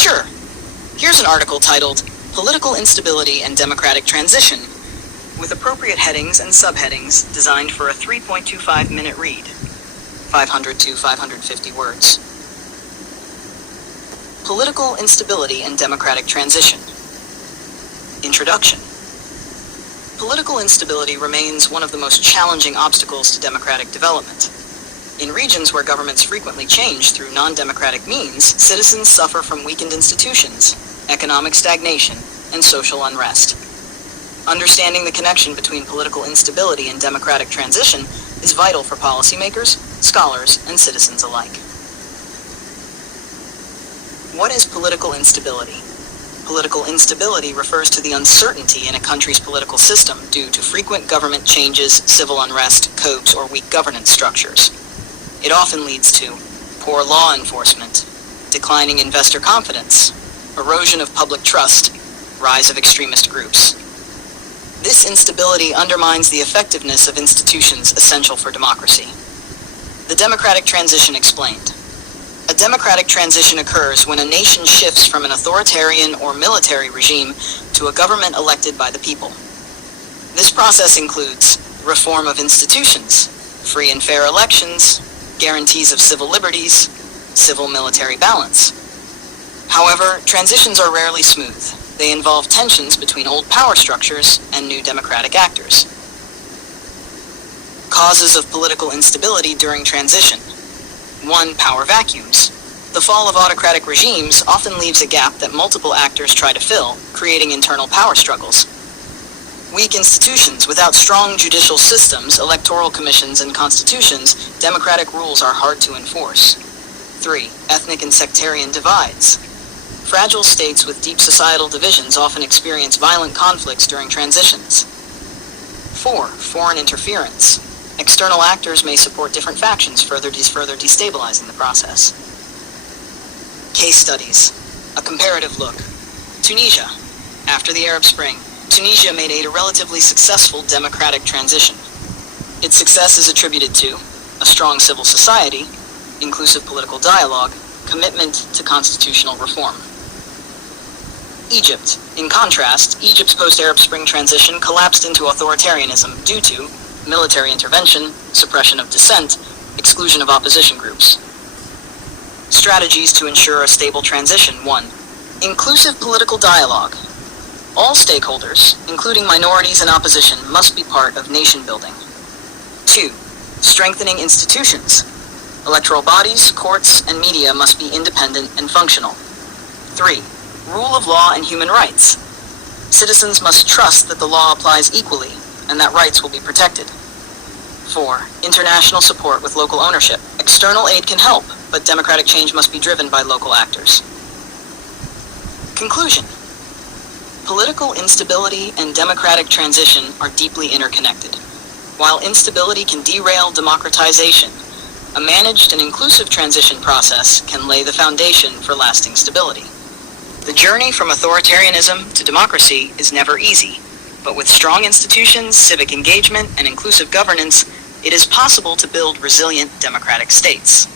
Sure. Here's an article titled Political Instability and Democratic Transition, with appropriate headings and subheadings designed for a 3.25-minute read, 500 to 550 words. Political Instability and Democratic Transition. Introduction. Political instability remains one of the most challenging obstacles to democratic development. In regions where governments frequently change through non-democratic means, citizens suffer from weakened institutions, economic stagnation, and social unrest. Understanding the connection between political instability and democratic transition is vital for policymakers, scholars, and citizens alike. What is political instability? Political instability refers to the uncertainty in a country's political system due to frequent government changes, civil unrest, coups, or weak governance structures. It often leads to poor law enforcement, declining investor confidence, erosion of public trust, rise of extremist groups. This instability undermines the effectiveness of institutions essential for democracy. The democratic transition explained. A democratic transition occurs when a nation shifts from an authoritarian or military regime to a government elected by the people. This process includes reform of institutions, free and fair elections, guarantees of civil liberties, civil-military balance. However, transitions are rarely smooth. They involve tensions between old power structures and new democratic actors. Causes of political instability during transition. 1. Power vacuums. The fall of autocratic regimes often leaves a gap that multiple actors try to fill, creating internal power struggles. Weak institutions. Without strong judicial systems, electoral commissions, and constitutions, democratic rules are hard to enforce. 3. Ethnic and sectarian divides. Fragile states with deep societal divisions often experience violent conflicts during transitions. 4. Foreign interference. External actors may support different factions, further destabilizing the process. Case studies. A comparative look. Tunisia. After the Arab Spring, Tunisia made a relatively successful democratic transition. Its success is attributed to a strong civil society, inclusive political dialogue, commitment to constitutional reform. Egypt. In contrast, Egypt's post-Arab Spring transition collapsed into authoritarianism due to military intervention, suppression of dissent, exclusion of opposition groups. Strategies to ensure a stable transition. 1. Inclusive political dialogue. All stakeholders, including minorities and opposition, must be part of nation building. 2. Strengthening institutions. Electoral bodies, courts, and media must be independent and functional. 3. Rule of law and human rights. Citizens must trust that the law applies equally and that rights will be protected. 4. International support with local ownership. External aid can help, but democratic change must be driven by local actors. Conclusion. Political instability and democratic transition are deeply interconnected. While instability can derail democratization, a managed and inclusive transition process can lay the foundation for lasting stability. The journey from authoritarianism to democracy is never easy, but with strong institutions, civic engagement, and inclusive governance, it is possible to build resilient democratic states.